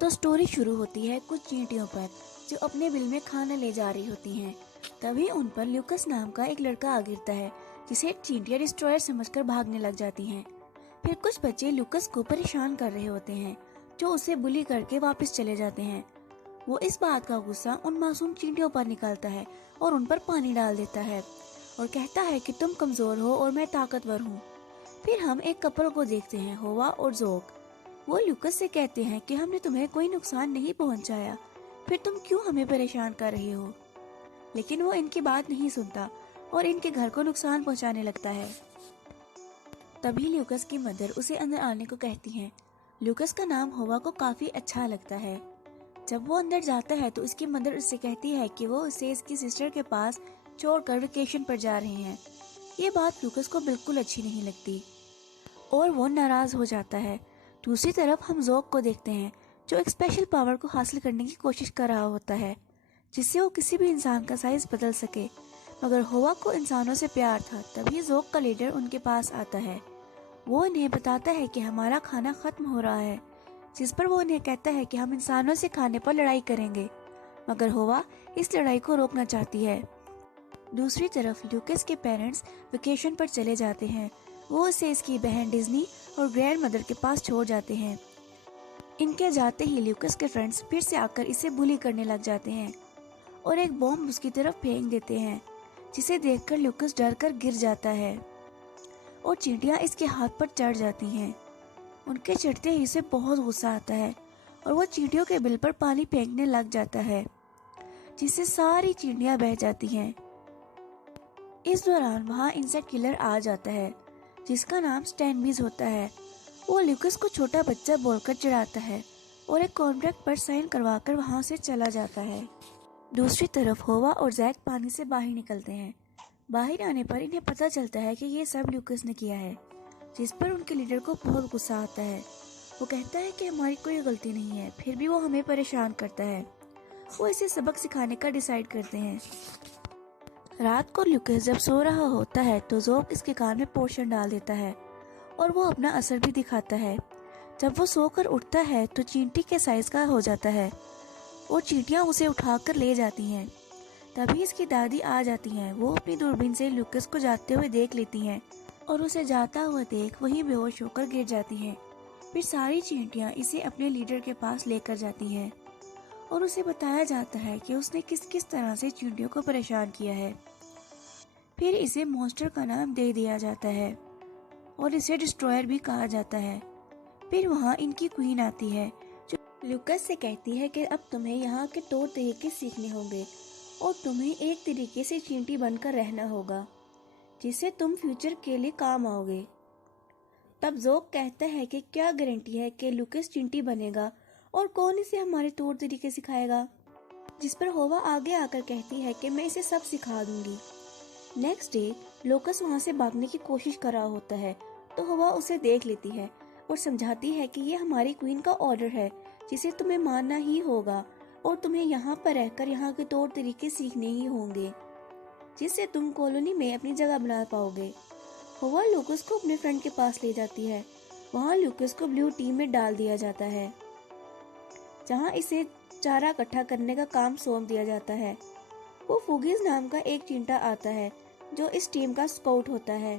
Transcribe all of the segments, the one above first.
तो स्टोरी शुरू होती है कुछ चींटियों पर जो अपने बिल में खाना ले जा रही होती हैं। तभी उन पर ल्यूकस नाम का एक लड़का आ गिरता है जिसे चींटियां डिस्ट्रॉयर समझकर भागने लग जाती हैं। फिर कुछ बच्चे ल्यूकस को परेशान कर रहे होते हैं जो उसे बुली करके वापस चले जाते हैं। वो इस बात का गुस्सा उन मासूम चींटियों पर निकालता है और उन पर पानी डाल देता है और कहता है कि तुम कमजोर हो और मैं ताकतवर हूँ। फिर हम एक कपल को देखते हैं, होवा और जोक। वो ल्यूकस से कहते हैं कि हमने तुम्हें कोई नुकसान नहीं पहुंचाया, फिर तुम क्यों हमें परेशान कर रहे हो। लेकिन वो इनकी बात नहीं सुनता और इनके घर को नुकसान पहुंचाने लगता है। तभी ल्यूकस की मदर उसे अंदर आने को कहती हैं। ल्यूकस का नाम होवा को काफी अच्छा लगता है। जब वो अंदर जाता है तो उसकी मदर उससे कहती है कि वो उसे इसकी सिस्टर के पास छोड़कर वेकेशन पर जा रहे हैं। ये बात ल्यूकस को बिल्कुल अच्छी नहीं लगती और वो नाराज हो जाता है। दूसरी तरफ हम जोक को देखते हैं जो एक स्पेशल पावर को हासिल करने की कोशिश कर रहा होता है जिससे वो किसी भी इंसान का साइज बदल सके। मगर होवा को इंसानों से प्यार था। तभी जोक का लीडर उनके पास आता है। वो इन्हें बताता है कि हमारा खाना खत्म हो रहा है, जिस पर वो इन्हें कहता है कि हम इंसानों से खाने पर लड़ाई करेंगे। मगर होवा इस लड़ाई को रोकना चाहती है। दूसरी तरफ ल्यूकस के पेरेंट्स वेकेशन पर चले जाते हैं। वो उसे इसकी बहन डिज्नी और ग्रैंड मदर के पास छोड़ जाते हैं। इनके जाते ही ल्यूकस के फ्रेंड्स फिर से आकर इसे बुली करने लग जाते हैं और एक बॉम्ब उसकी तरफ फेंक देते हैं, जिसे देखकर ल्यूकस डर कर गिर जाता है और चींटियां इसके हाथ पर चढ़ जाती हैं। उनके चढ़ते ही उसे बहुत गुस्सा आता है और वो चींटियों के बिल पर पानी फेंकने लग जाता है, जिससे सारी चींटियां बह जाती हैं। इस दौरान वहाँ इंसेक्ट किलर आ जाता है जिसका नाम स्टैनबीज होता है। वो ल्यूकस को छोटा बच्चा बोलकर चिढ़ाता है और एक कॉन्ट्रैक्ट पर साइन करवाकर वहाँ से चला जाता है। दूसरी तरफ होवा और जैक पानी से बाहर निकलते हैं। बाहर आने पर इन्हें पता चलता है कि ये सब ल्यूकस ने किया है, जिस पर उनके लीडर को बहुत गुस्सा आता है। वो कहता है कि हमारी कोई गलती नहीं है, फिर भी वो हमें परेशान करता है। वो इसे सबक सिखाने का डिसाइड करते हैं। रात को ल्यूकस जब सो रहा होता है तो जोक इसके कान में पोशन डाल देता है और वो अपना असर भी दिखाता है। जब वो सोकर उठता है तो चींटी के साइज का हो जाता है और चींटियां उसे उठाकर ले जाती हैं। तभी इसकी दादी आ जाती हैं। वो अपनी दूरबीन से ल्यूकस को जाते हुए देख लेती हैं और उसे जाता हुआ देख वहीं बेहोश होकर गिर जाती हैं। फिर सारी चींटियां इसे अपने लीडर के पास लेकर जाती हैं और उसे बताया जाता है कि उसने किस किस तरह से चींटियों को परेशान किया है। फिर इसे मॉन्स्टर का नाम दे दिया जाता है और इसे डिस्ट्रॉयर भी कहा जाता है। फिर वहाँ इनकी क्वीन आती है जो ल्यूकस से कहती है कि अब तुम्हें यहाँ के तौर तरीके सीखने होंगे और तुम्हें एक तरीके से चींटी बनकर रहना होगा, जिससे तुम फ्यूचर के लिए काम आओगे। तब जोक कहता है कि क्या गारंटी है कि ल्यूकस चींटी बनेगा और कौन इसे हमारे तौर तरीके सिखाएगा, जिस पर होवा आगे आकर कहती है कि मैं इसे सब सिखा दूंगी। नेक्स्ट डे ल्यूकस वहाँ से भागने की कोशिश कर रहा होता है तो होवा उसे देख लेती है और समझाती है कि ये हमारी क्वीन का ऑर्डर है जिसे तुम्हें मानना ही होगा और तुम्हें यहाँ पर रहकर यहाँ के तौर तरीके सीखने ही होंगे, जिससे तुम कॉलोनी में अपनी जगह बना पाओगे। होवा ल्यूकस को अपने फ्रेंड के पास ले जाती है। वहाँ ल्यूकस को ब्लू टीम में डाल दिया जाता है जहाँ इसे चारा इकट्ठा करने का काम सौंप दिया जाता है। वो फुगीज नाम का एक चींटा आता है जो इस टीम का स्काउट होता है।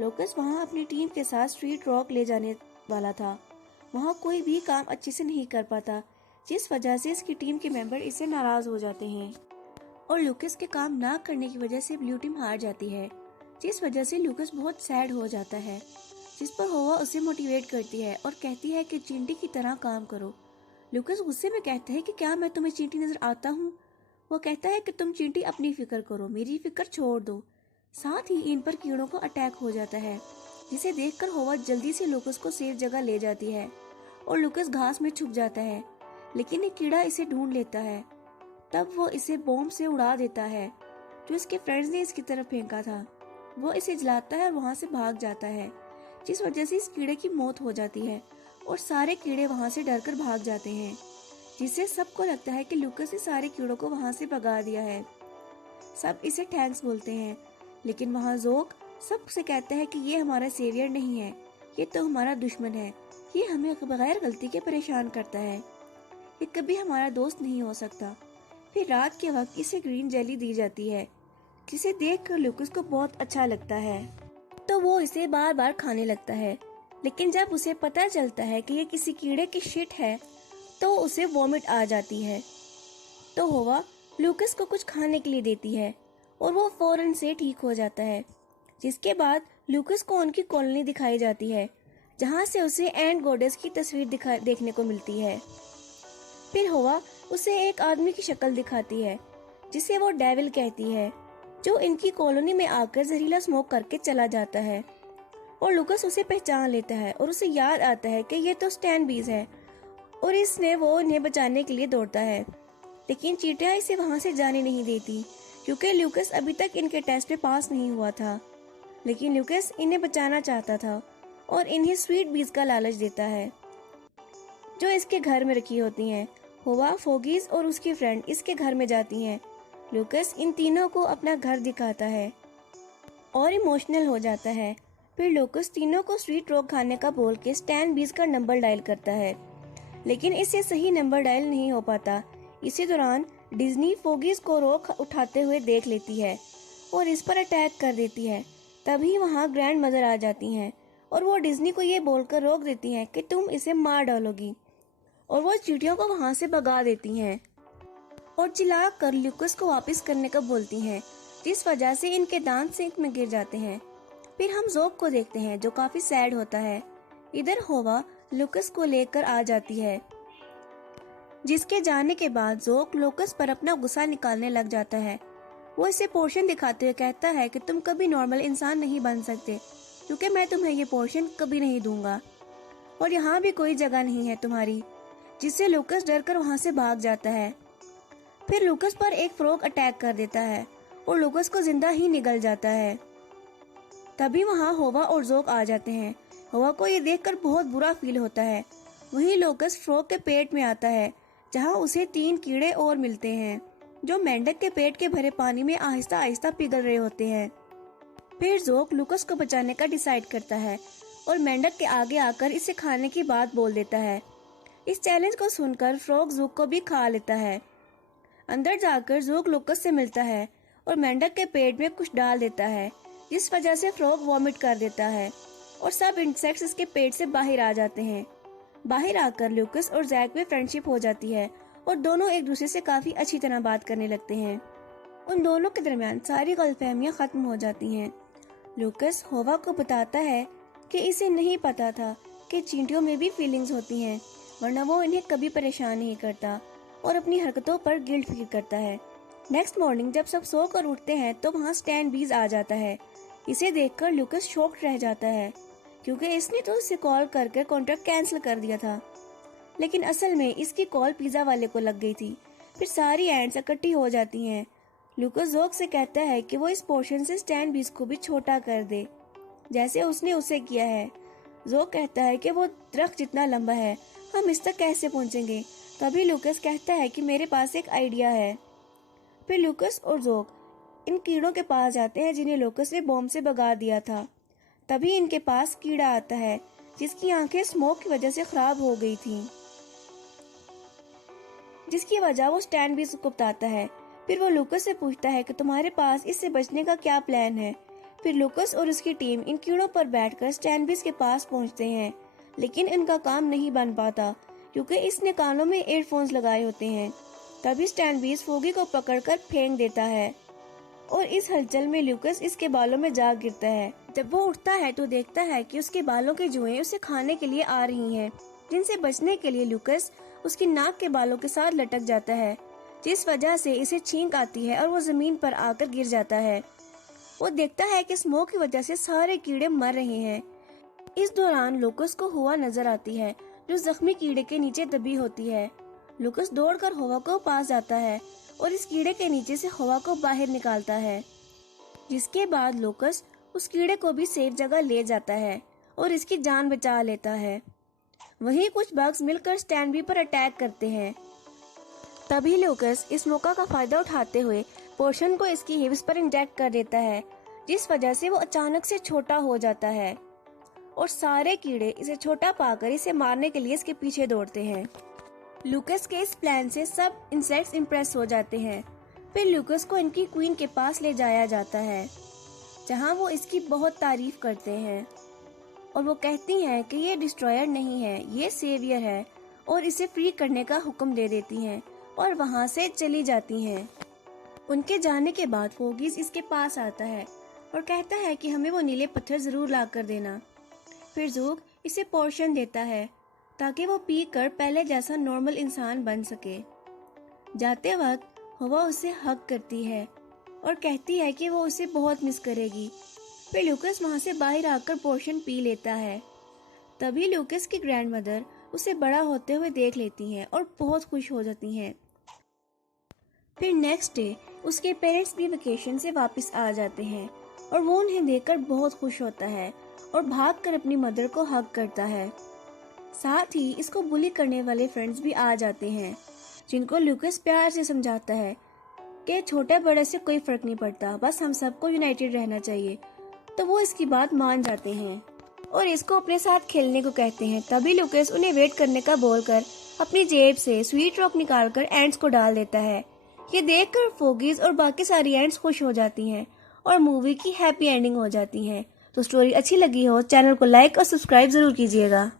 ल्यूकस वहाँ अपनी टीम के साथ स्ट्रीट रॉक ले जाने वाला था। वहाँ कोई भी काम अच्छे से नहीं कर पाता, जिस वजह से इसकी टीम के मेंबर इससे नाराज हो जाते हैं और ल्यूकस के काम ना करने की वजह से ब्लू टीम हार जाती है, जिस वजह से ल्यूकस बहुत सैड हो जाता है। जिस पर होवा उसे मोटिवेट करती है और कहती है कि चींटी की तरह काम करो। ल्यूकस गुस्से में कहता है कि क्या मैं तुम्हें चींटी नजर आता हूँ। वो कहता है कि तुम चींटी अपनी फिक्र करो, मेरी फिक्र छोड़ दो। साथ ही इन पर कीड़ों का अटैक हो जाता है, जिसे देखकर होवा जल्दी से ल्यूकस को सेफ जगह ले जाती है और ल्यूकस घास में छुप जाता है, लेकिन एक कीड़ा इसे ढूंढ लेता है। तब वो इसे बॉम्ब से उड़ा देता है जो इसके फ्रेंड्स ने इसकी तरफ फेंका था। वो इसे जलाता है और वहाँ से भाग जाता है, जिस वजह से इस कीड़े की मौत हो जाती है और सारे कीड़े वहाँ से डरकर भाग जाते हैं, जिससे सबको लगता है कि ल्यूकस ने सारे कीड़ों को वहाँ से भगा दिया है। सब इसे थैंक्स बोलते हैं, लेकिन वहाँ जोक सबसे कहता है कि ये हमारा सेवियर नहीं है, ये तो हमारा दुश्मन है, ये हमें बगैर गलती के परेशान करता है। ये कभी हमारा दोस्त नहीं हो सकता। फिर रात के वक्त इसे ग्रीन जेली दी जाती है, जिसे देखकर लूकस को बहुत अच्छा लगता है, तो वो इसे बार बार खाने लगता है। लेकिन जब उसे पता चलता है कि ये किसी कीड़े की शिट है, तो उसे वॉमिट आ जाती है। तो होवा लूकस को कुछ खाने के लिए देती है और वो फौरन से ठीक हो जाता है। जिसके बाद लूकस को उनकी कॉलोनी दिखाई जाती है, जहाँ से उसे एंड गॉडेस की तस्वीर देखने को मिलती है। फिर होवा उसे एक आदमी की शक्ल दिखाती है, जिसे वो डेविल कहती है, जो इनकी कॉलोनी में आकर जहरीला स्मोक करके चला जाता है। और लूकस उसे पहचान लेता है और उसे याद आता है कि ये तो स्टैन बीज है, और इसने वो इन्हें बचाने के लिए दौड़ता है। लेकिन चींटियां इसे वहां से जाने नहीं देती, क्योंकि लूकस अभी तक इनके टेस्ट में पास नहीं हुआ था। लेकिन लूकस इन्हें बचाना चाहता था और इन्हें स्वीट बीज का लालच देता है, जो इसके घर में रखी होती हैं। होवा, फोगीज और उसकी फ्रेंड इसके घर में जाती हैं। लूकस इन तीनों को अपना घर दिखाता है और इमोशनल हो जाता है। फिर लूकस तीनों को स्वीट रॉक खाने का बोल के स्टैन बीज का नंबर डायल करता है, लेकिन इससे सही नंबर डायल नहीं हो पाता। इसी दौरान डिज्नी फोगीज को रॉक उठाते हुए देख लेती है और इस पर अटैक कर देती है। तभी वहाँ ग्रैंड मदर आ जाती हैं और वो डिज्नी को ये बोलकर रोक देती हैं कि तुम इसे मार डालोगी, और वो चींटियों को वहाँ से भगा देती हैं और चिल्ला कर लूकस को वापस करने का बोलती हैं, जिस वजह से इनके दांत सिंक में गिर जाते हैं। फिर हम जोक को देखते हैं, जो काफी सैड होता है। इधर होवा लूकस को लेकर आ जाती है, जिसके जाने के बाद जोक लूकस पर अपना गुस्सा निकालने लग जाता है। वो इसे पोर्शन दिखाते हुए कहता है कि तुम कभी नॉर्मल इंसान नहीं बन सकते, क्योंकि मैं तुम्हें ये पोर्शन कभी नहीं दूंगा, और यहाँ भी कोई जगह नहीं है तुम्हारी। जिससे लूकस डर कर वहाँ से भाग जाता है। फिर लूकस पर एक फ्रॉग अटैक कर देता है और लूकस को जिंदा ही निगल जाता है। तभी वहाँ होवा और जोक आ जाते हैं। होवा को ये देखकर बहुत बुरा फील होता है। वहीं लूकस फ्रॉग के पेट में आता है, जहाँ उसे 3 कीड़े और मिलते हैं, जो मेंढक के पेट के भरे पानी में आहिस्ता आहिस्ता पिघल रहे होते हैं। फिर जोक लूकस को बचाने का डिसाइड करता है और मेंढक के आगे आकर इसे खाने की बात बोल देता है। इस चैलेंज को सुनकर फ्रॉग जोक को भी खा लेता है। अंदर जाकर जोक लूकस से मिलता है और मेंढक के पेट में कुछ डाल देता है, जिस वजह से फ्रॉग वॉमिट कर देता है और सब इंसेक्ट्स इसके पेट से बाहर आ जाते हैं। बाहर आकर लूकस और जैक में फ्रेंडशिप हो जाती है और दोनों एक दूसरे से काफी अच्छी तरह बात करने लगते हैं। उन दोनों के दरमियान सारी गलतफहमियां खत्म हो जाती हैं। लूकस होवा को बताता है कि इसे नहीं पता था कि चींटियों में भी फीलिंग्स होती हैं, वरना वो इन्हें कभी परेशान नहीं करता और अपनी हरकतों पर गिल्ट फील करता है। नेक्स्ट मॉर्निंग जब सब सोकर उठते हैं तो वहाँ स्टैन बीज आ जाता है। इसे देखकर लूकस शॉक्ड रह जाता है, क्योंकि इसने तो इसे कॉल करके कॉन्ट्रैक्ट कैंसिल कर दिया था, लेकिन असल में इसकी कॉल पिज्जा वाले को लग गई थी। फिर सारी एंड्स इकट्ठी हो जाती हैं। लूकस जोक से कहता है कि वो इस पोर्शन से स्टैन बीज को भी छोटा कर दे, जैसे उसने उसे किया है। जोक कहता है कि वो दरख्त जितना लंबा है, हम इस तक कैसे पहुंचेंगे। तभी लूकस कहता है कि मेरे पास एक आइडिया है। फिर लूकस और जोक इन कीड़ों के पास जाते हैं, जिन्हें लूकस ने बॉम्ब से भगा दिया था। तभी इनके पास कीड़ा आता है, जिसकी आंखें स्मोक की वजह से खराब हो गई थीं, जिसकी वजह वो स्टैन बीज को बताता है। फिर वो लूकस से पूछता है कि तुम्हारे पास इससे बचने का क्या प्लान है। फिर लूकस और उसकी टीम इन कीड़ों पर बैठकर स्टैन बीज के पास पहुंचते हैं, लेकिन इनका काम नहीं बन पाता, क्योंकि इसने कानों में ईयरफोन्स लगाए होते हैं। तभी स्टैन बीज फोगी को पकड़कर फेंक देता है और इस हलचल में लूकस इसके बालों में जा गिरता है। जब वो उठता है तो देखता है कि उसके बालों की जुएं उसे खाने के लिए आ रही हैं, जिनसे बचने के लिए लूकस उसकी नाक के बालों के साथ लटक जाता है, जिस वजह से इसे छींक आती है और वो जमीन पर आकर गिर जाता है। वो देखता है कि स्मोक की वजह से सारे कीड़े मर रहे हैं। इस दौरान लूकस को हुआ नजर आती है, जो जख्मी कीड़े के नीचे दबी होती है। लूकस दौड़कर हवा को पास जाता है और इस कीड़े के नीचे से हवा को बाहर निकालता है, जिसके बाद लूकस उस कीड़े को भी सेफ जगह ले जाता है और इसकी जान बचा लेता है। वहीं कुछ बग्स मिलकर स्टैनबी पर अटैक करते हैं। तभी लूकस इस मौका का फायदा उठाते हुए पोर्शन को इसकी हिप्स पर इंजेक्ट कर देता है, जिस वजह से वो अचानक से छोटा हो जाता है और सारे कीड़े इसे छोटा पाकर इसे मारने के लिए इसके पीछे दौड़ते हैं। लूकस के इस प्लान से सब इंसेक्ट्स इम्प्रेस हो जाते हैं। फिर लूकस को इनकी क्वीन के पास ले जाया जाता है, जहां वो इसकी बहुत तारीफ करते हैं और वो कहती हैं कि ये डिस्ट्रॉयर नहीं है, ये सेवियर है, और इसे फ्री करने का हुक्म दे देती हैं और वहां से चली जाती हैं। उनके जाने के बाद फोगीज इसके पास आता है और कहता है कि हमें वो नीले पत्थर जरूर ला कर देना। फिर ज़ूग इसे पोर्शन देता है ताकि वो पी कर पहले जैसा नॉर्मल इंसान बन सके। जाते वक्त हवा उसे हग करती है और कहती है कि वो उसे बहुत मिस करेगी। फिर लूकस वहां से बाहर आकर पोर्शन पी लेता है। तभी लूकस की ग्रैंडमदर उसे बड़ा होते हुए देख लेती हैं और बहुत खुश हो जाती हैं। फिर नेक्स्ट डे उसके पेरेंट्स भी वेकेशन से वापस आ जाते हैं और वो उन्हें देखकर बहुत खुश होता है और भागकर अपनी मदर को हग करता है। साथ ही इसको बुली करने वाले फ्रेंड्स भी आ जाते हैं, जिनको लूकस प्यार से समझाता है कि छोटे बड़े से कोई फर्क नहीं पड़ता, बस हम सबको यूनाइटेड रहना चाहिए। तो वो इसकी बात मान जाते हैं और इसको अपने साथ खेलने को कहते हैं। तभी लूकस उन्हें वेट करने का बोलकर अपनी जेब से स्वीट रॉक निकालकर एंट्स को डाल देता है। ये देखकर फोगीज और बाकी सारी एंट्स खुश हो जाती हैं और मूवी की हैप्पी एंडिंग हो जाती है। तो स्टोरी अच्छी लगी हो चैनल को लाइक और सब्सक्राइब जरूर कीजिएगा।